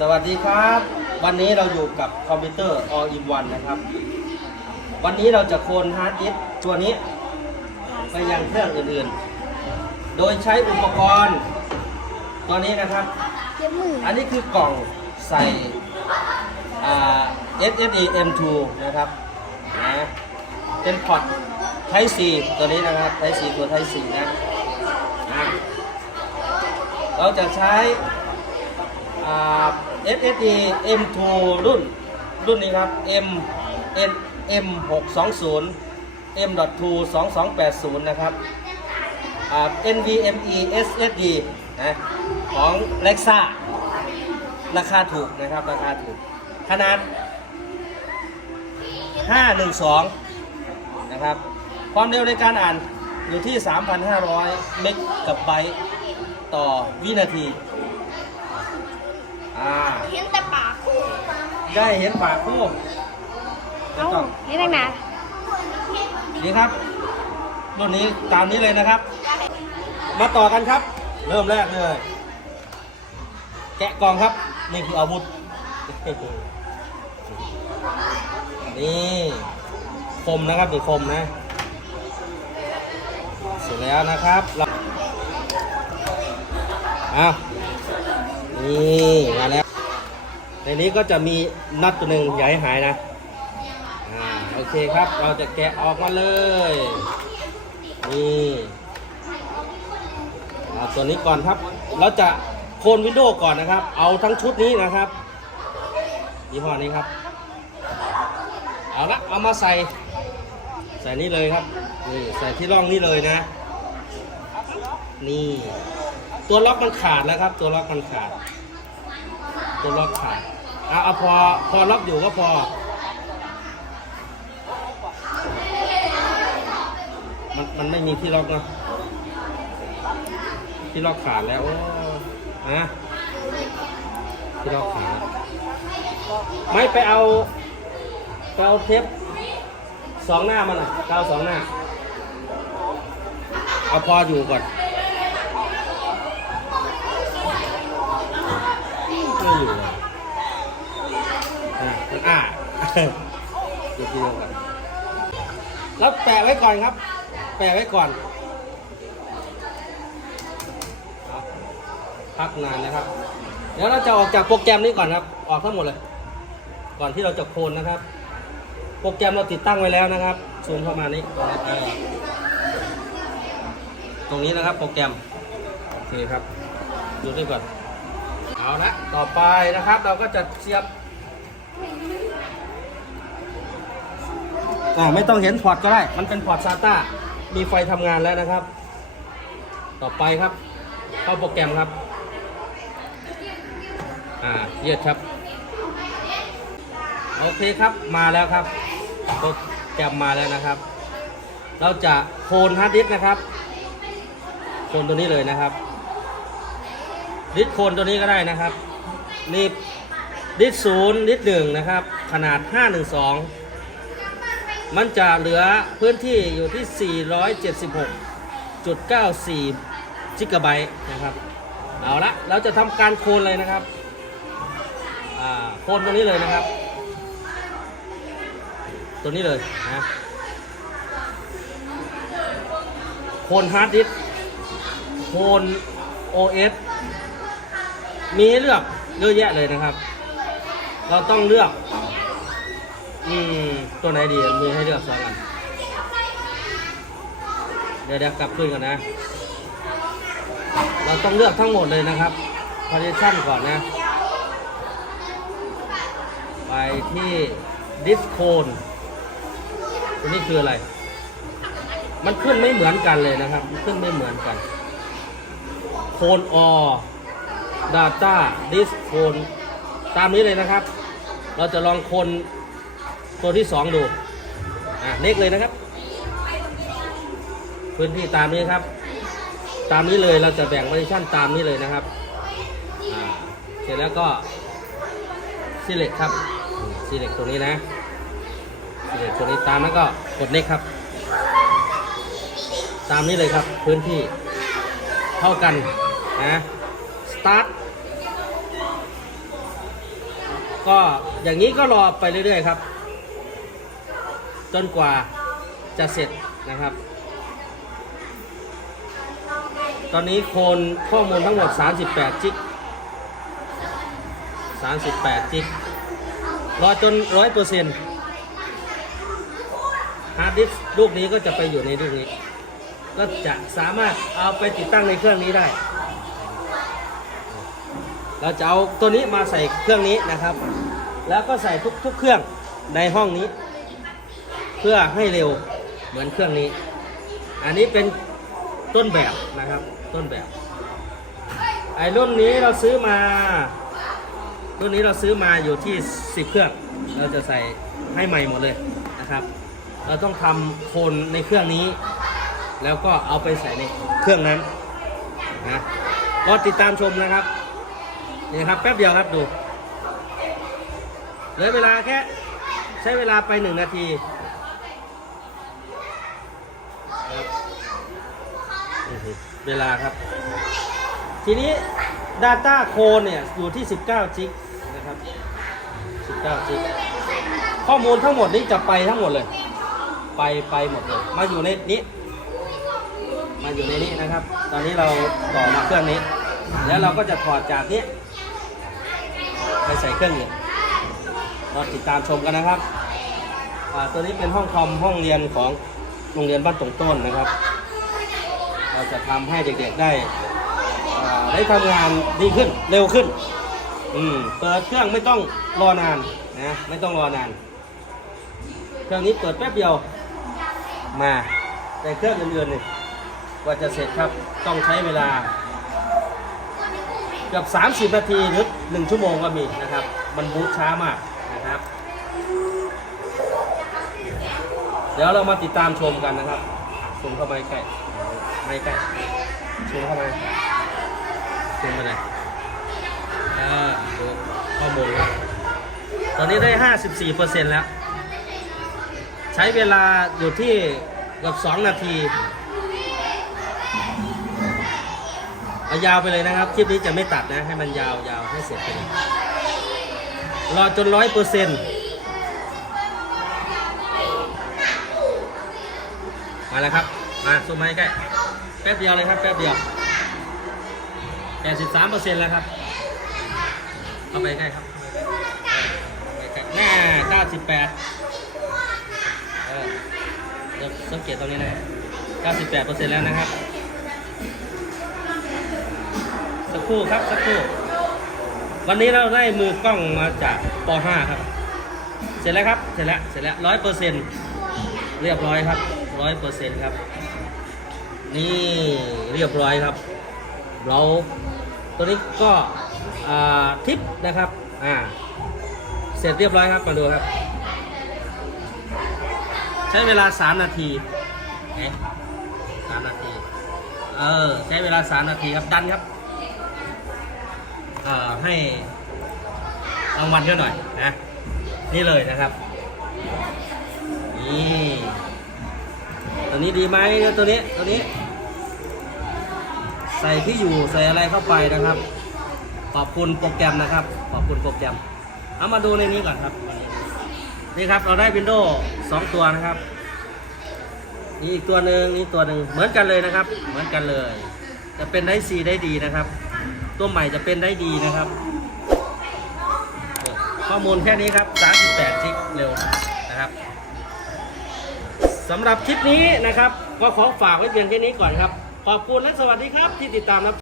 สวัสดีครับ วันนี้เราอยู่กับคอมพิวเตอร์ All in One นะครับ วันนี้เราจะโคนฮาร์ดดิสก์ตัวนี้ ไปยังเครื่องอื่นๆ โดยใช้อุปกรณ์ตัวนี้นะครับเย็บมืออันนี้คือกล่องใส่อ่า SSD M2 นะครับนะเป็นพอร์ต Type C ตัวนี้นะครับ Type C ตัว Type C นะอะเราจะใช้ อ่า SSD M2 รุ่น รุ่นนี้ครับ M N M 6 2 0 M.2 2280 นะครับ NVMe SSD นะของ Lexa ราคาถูกนะครับ ราคาถูก ขนาด 512 นะครับ ความเร็วในการอ่านอยู่ที่ 3,500 เมกะไบต์ต่อวินาที อ่า เห็นแต่ปากได้เห็นปากคู่เอ้านี่ตั้งนานนี่ครับรุ่นนี้ตามนี้เลยนะครับ มาต่อกันครับ เริ่มแรกเลย แกะกล่องครับ นี่คืออาวุธ นี่คมนะครับนี่คมนะ เสร็จแล้วนะครับเราอ้าว นี่มาแล้ว ในนี้ก็จะมีน็อตตัวหนึ่งอย่าให้หายนะ อ่าโอเคครับ เราจะแกะออกมาเลย นี่เอาตัวนี้ก่อนครับ เราจะโคนวินโดว์ก่อนนะครับ เอาทั้งชุดนี้นะครับยี่ห้อนี้ครับ เอาละเอามาใส่ ใส่นี่เลยครับ นี่ใส่ที่ร่องนี่เลยนะ นี่ ตัวล็อกมันขาดแล้วครับ ตัวล็อกมันขาด ตัวล็อกขาดเอาเอาพอพอล็อกอยู่ก็พอมันมันไม่มีที่ล็อกเนะที่ล็อกขาดแล้วโอ้ฮะที่ล็อกขาดไม่ไปเอาไปเอาเทปสองหน้ามันอะกาสองหน้า เอาพออยู่ก่อน ไม่อยู่เลยอะมันอะเดี๋ยวดียวก่อนแล้วแปะไว้ก่อนครับ แปะไว้ก่อน พักนานนะครับ เดี๋ยวเราจะออกจากโปรแกรมนี้ก่อนครับ ออกทั้งหมดเลย ก่อนที่เราจะโคนนะครับ โปรแกรมเราติดตั้งไว้แล้วนะครับซูมเข้ามานี้ตรงนี้นะครับโปรแกรมโอเคครับ ดูนี่ก่อน เอาละต่อไปนะครับเราก็จะเสียบอ่าไม่ต้องเห็นพอร์ตก็ได้ มันเป็นพอร์ต SATA มีไฟทำงานแล้วนะครับ ต่อไปครับ เข้าโปรแกรมครับ อ่าเยียดครับ โอเคครับมาแล้วครับโปรแกรมมาแล้วนะครับ เราจะโคนฮาร์ดดิสก์นะครับโคนตัวนี้เลยนะครับ ดิสก์โคนตัวนี้ก็ได้นะครับ นี่ดิสก์ศูนย์ดิสก์หนึ่งนะครับ ขนาด 512 มันจะเหลือพื้นที่อยู่ที่ 476.94จิกะไบต์นะครับ เอาละเราจะทำการโคนเลยนะครับโคนตัวนี้เลยนะครับ ตัวนี้เลยนะโคนฮาร์ดดิสโคน OS มีให้เลือกเยอะแยะเลยนะครับ เราต้องเลือก อืม ตัวไหนดีมีให้เลือกสองอันเดี๋ยวเดี๋ยวกลับคืนกันนะ เราต้องเลือกทั้งหมดเลยนะครับ partition ก่อนนะ ไปที่ discone ตัวนี้คืออะไร มันขึ้นไม่เหมือนกันเลยนะครับ ขึ้นไม่เหมือนกัน โคนอ data discone ตามนี้เลยนะครับ เราจะลองคนตัวที่สองดู อะเล็กเลยนะครับ พื้นที่ตามนี้ครับ ตามนี้เลยเราจะแบ่ง partition ตามนี้เลยนะครับ อ่า เสร็จแล้วก็ select ครับ select ตรงนี้นะ select ตรงนี้ตามแล้วก็กด next ครับ ตามนี้เลยครับพื้นที่เท่ากันนะ start ก็อย่างนี้ก็รอไปเรื่อยๆครับ จนกว่าจะเสร็จนะครับ ตอนนี้โคนข้อมูลทั้งหมด 38 จิก 38 จิก รอจน 100%ฮาร์ดดิสก์ลูกนี้ก็จะไปอยู่ในลูกนี้ ก็จะสามารถเอาไปติดตั้งในเครื่องนี้ได้ เราจะเอาตัวนี้มาใส่เครื่องนี้นะครับ แล้วก็ใส่ทุกทุกเครื่องในห้องนี้ เพื่อให้เร็วเหมือนเครื่องนี้ อันนี้เป็นต้นแบบนะครับต้นแบบไอ้รุ่นนี้เราซื้อมา รุ่นนี้เราซื้อมาอยู่ที่ 10 เครื่อง เราจะใส่ให้ใหม่หมดเลยนะครับ เราต้องทำโคนในเครื่องนี้ แล้วก็เอาไปใส่ในเครื่องนั้นนะก็ติดตามชมนะครับ นี่ครับแป๊บเดียวครับดูเหลือเวลาแค่ใช้เวลาไปหนึ่งนาทีเวลาครับ ทีนี้ Data โคนเนี่ย อยู่ที่ 19 จิกนะครับ 19 จิกข้อมูลทั้งหมดนี้จะไปทั้งหมดเลย ไปไปหมดเลย มาอยู่ในนี้ มาอยู่ในนี้นะครับ ตอนนี้เราต่อมาเครื่องนี้ แล้วเราก็จะถอดจากนี้ ใส่เครื่องอื่นเราติดตามชมกันนะครับอ่าตัวนี้เป็นห้องคอมห้องเรียนของโรงเรียนบ้านตรงต้นนะครับ เราจะทำให้เด็กๆได้อ่าได้ทำงานดีขึ้นเร็วขึ้น อืมเปิดเครื่องไม่ต้องรอนานนะไม่ต้องรอนาน เครื่องนี้เปิดแป๊บเดียวมาแต่เครื่องอื่นๆนี่กว่าจะเสร็จครับต้องใช้เวลา กือบ 30 นาทีหรือ 1 ชั่วโมงก็มีนะครับ มันบูตช้ามากนะครับ เดี๋ยวเรามาติดตามชมกันนะครับซูมเข้ามาใกล้ไม่ใกล้ซูมเข้ามาซูมไปเลยอ่าดูข้อมูลครับตอนนี้ได้ 54%แล้ว ใช้เวลาอยู่ที่เกือบ 2 นาที เอายาวไปเลยนะครับ คลิปนี้จะไม่ตัดนะ ให้มันยาวยาวให้เสร็จไปเลยรอจนร้อยเปอร์เซ็นต์มาแล้วครับ มาซูมมาให้ใกล้แป๊บเดียวเลยครับ แป๊บเดียวแปดสิบสามเปอร์เซ็นต์แล้วครับเข้าไปใกล้ครับใกล้แน่เก้าสิบแปดเออสังเกตตรงนี้นะเก้าสิบแปดเปอร์เซ็นต์แล้วนะครับ สักครู่ครับสักครู่ วันนี้เราได้มือกล้องมาจากป .5 ครับ เสร็จแล้วครับ เสร็จแล้ว เสร็จแล้วร้อยเปอร์เซ็นต์เรียบร้อยครับร้อยเปอร์เซ็นต์ครับ นี่เรียบร้อยครับ เราตัวนี้ก็ทิปนะครับ อ่า เสร็จเรียบร้อยครับ มาดูครับ ใช้เวลา 3 นาทีสามนาที เออ ใช้เวลา 3 นาทีครับ ดันครับ ให้รางวัลเยอะหน่อยนะ นี่เลยนะครับ นี่ตัวนี้ดีไหมตัวนี้ตัวนี้ ใส่ที่อยู่ใส่อะไรเข้าไปนะครับ ขอบคุณโปรแกรมนะครับ ขอบคุณโปรแกรม เอามาดูในนี้ก่อนครับ นี่ครับเราได้ Windows 2 ตัวนะครับนี่อีกตัวหนึ่งนี่ตัวหนึ่งเหมือนกันเลยนะครับ เหมือนกันเลย จะเป็นได้ซีได้ดีนะครับ ตัวใหม่จะเป็นได้ดีนะครับ ข้อมูลแค่นี้ครับ 38ทิปเร็วนะครับสำหรับคลิปนี้นะครับ ก็ขอฝากไว้เพียงแค่นี้ก่อนครับ ขอบคุณและสวัสดีครับที่ติดตามรับ